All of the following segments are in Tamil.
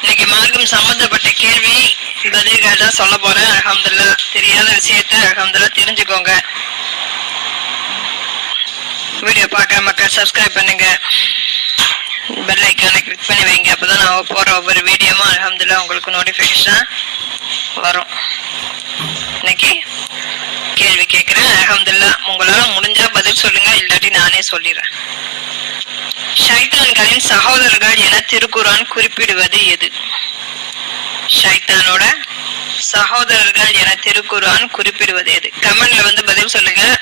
இன்னைக்கு மார்க்கம் சம்பந்தப்பட்ட கேள்வி பதில்கள் தான் சொல்ல போறேன். அல்ஹம்துலில்லாஹ் தெரியாத விஷயத்த அல்ஹம்துலில்லாஹ் தெரிஞ்சுக்கோங்க. வீடியோ பார்க்குற மக்கள் சப்ஸ்கிரைப் பண்ணுங்க. பெல் ஐக்கானை கிளிக் பண்ணி வைங்க. அப்பதான் நான் போற ஒவ்வொரு வீடியோவும் அல்ஹம்துலில்லாஹ் உங்களுக்கு நோட்டிஃபிகேஷன் வரும். இன்னைக்கு கேள்வி கேட்குறேன். அல்ஹம்துலில்லாஹ் உங்களால முடிஞ்சா பதில் சொல்லுங்க. இல்லாட்டி நானே சொல்லிடுறேன். ஷைத்தான்களின் சகோதரர்கள் என திருக்குரான் குறிப்பிடுவது எது? ஷைத்தானோட சகோதரர்கள் என திருக்குரான் குறிப்பிடுவது எது? கமெண்ட்ல வந்து பதில் சொல்லுங்க.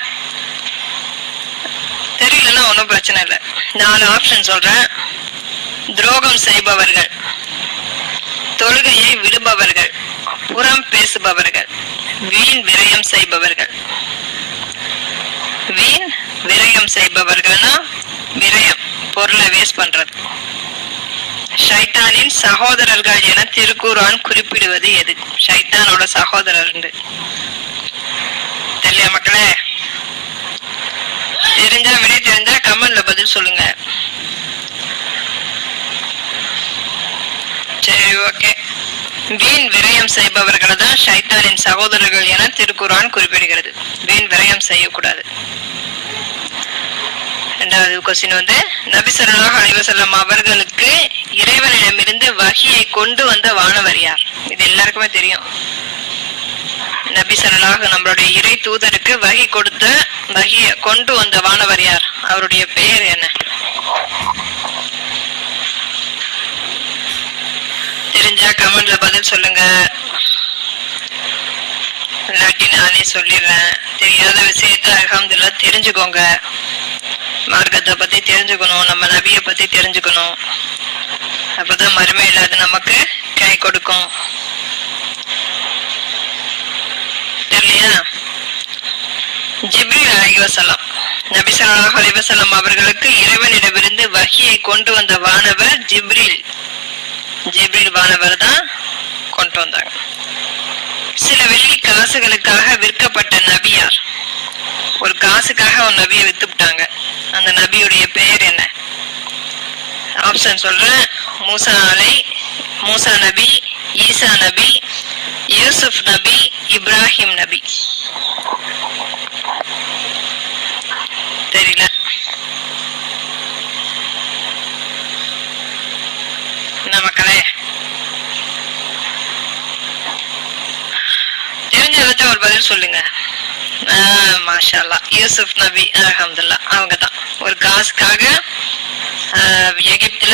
தெரியலன்னா ஒன்றும் பிரச்சனை இல்லை. நாலு ஆப்ஷன் சொல்றேன். துரோகம் செய்பவர்கள் தொழுகையை விடுபவர்கள் புறம் பேசுபவர்கள் வீண் விரயம் செய்பவர்கள். வீண் விரயம் செய்பவர்கள்னா விரயம். பொருளை வேஸ்ட் பண்றது. ஷைத்தானின் சகோதரர்கள் என திருக்குறான் குறிப்பிடுவது எது? ஷைத்தானோட சகோதரர் தெரியல மக்களே? தெரிஞ்சா விடை தெரிஞ்சா கமெண்ட்ல பதில் சொல்லுங்க. சரி ஓகே வீண் விரயம் செய்பவர்களை தான் ஷைத்தானின் சகோதரர்கள் என திருக்குரான் குறிப்பிடுகிறது. வீண் விரயம் செய்யக்கூடாது. ரெண்டாவது கொஸ்டின் வந்து நபி ஸல்லல்லாஹு அலைஹி அவர்களுக்கு இறைவனிடமிருந்து வகியை கொண்டு வந்த வானவர் யார்? இது எல்லாருக்குமே தெரியும். நபி ஸல்லல்லாஹு நம்மளுடைய இறை தூதருக்கு வகி கொடுத்த வகிய கொண்டு வந்த வானவர் யார்? அவருடைய பெயர் என்ன? தெரிஞ்சா கமெண்ட்ல பதில் சொல்லுங்க. இல்லாட்டி நானே சொல்லிடுறேன். தெரியாத விஷயத்த அகமதுல்லா தெரிஞ்சுக்கோங்க. மார்க்கத்தை பத்தி தெரிஞ்சுக்கணும் நம்ம நபியை பத்தி தெரிஞ்சுக்கணும். அப்பதான் மறுமையில் அது நமக்கு கை கொடுக்கும். தெரியலையா ஜிப்ரி அலைஹி வஸல்லம் நபி அவர்களுக்கு இறைவனிடமிருந்து வகியை கொண்டு வந்த வானவர் ஜிப்ரீல். ஜிப்ரில் வானவர் தான் கொண்டு வந்தாங்க. சில வெள்ளி காசுகளுக்காக விற்கப்பட்ட நபியார். ஒரு காசுக்காக ஒரு நபியை வித்துட்டாங்க அந்த நபியுடைய பெயர் என்ன ஆப்ஷன் சொல்றேன். மூசா அலை மூசா நபி ஈசா நபி யூசுப் நபி இப்ராஹிம் நபி. தெரியல நமக்களே தெரிஞ்ச ஒரு பதில் சொல்லுங்க. ஆஹ் மாஷா யூசுப் நபி அஹமதுல்லா அவங்க தான் ஒரு காசுக்காக የግብ ለ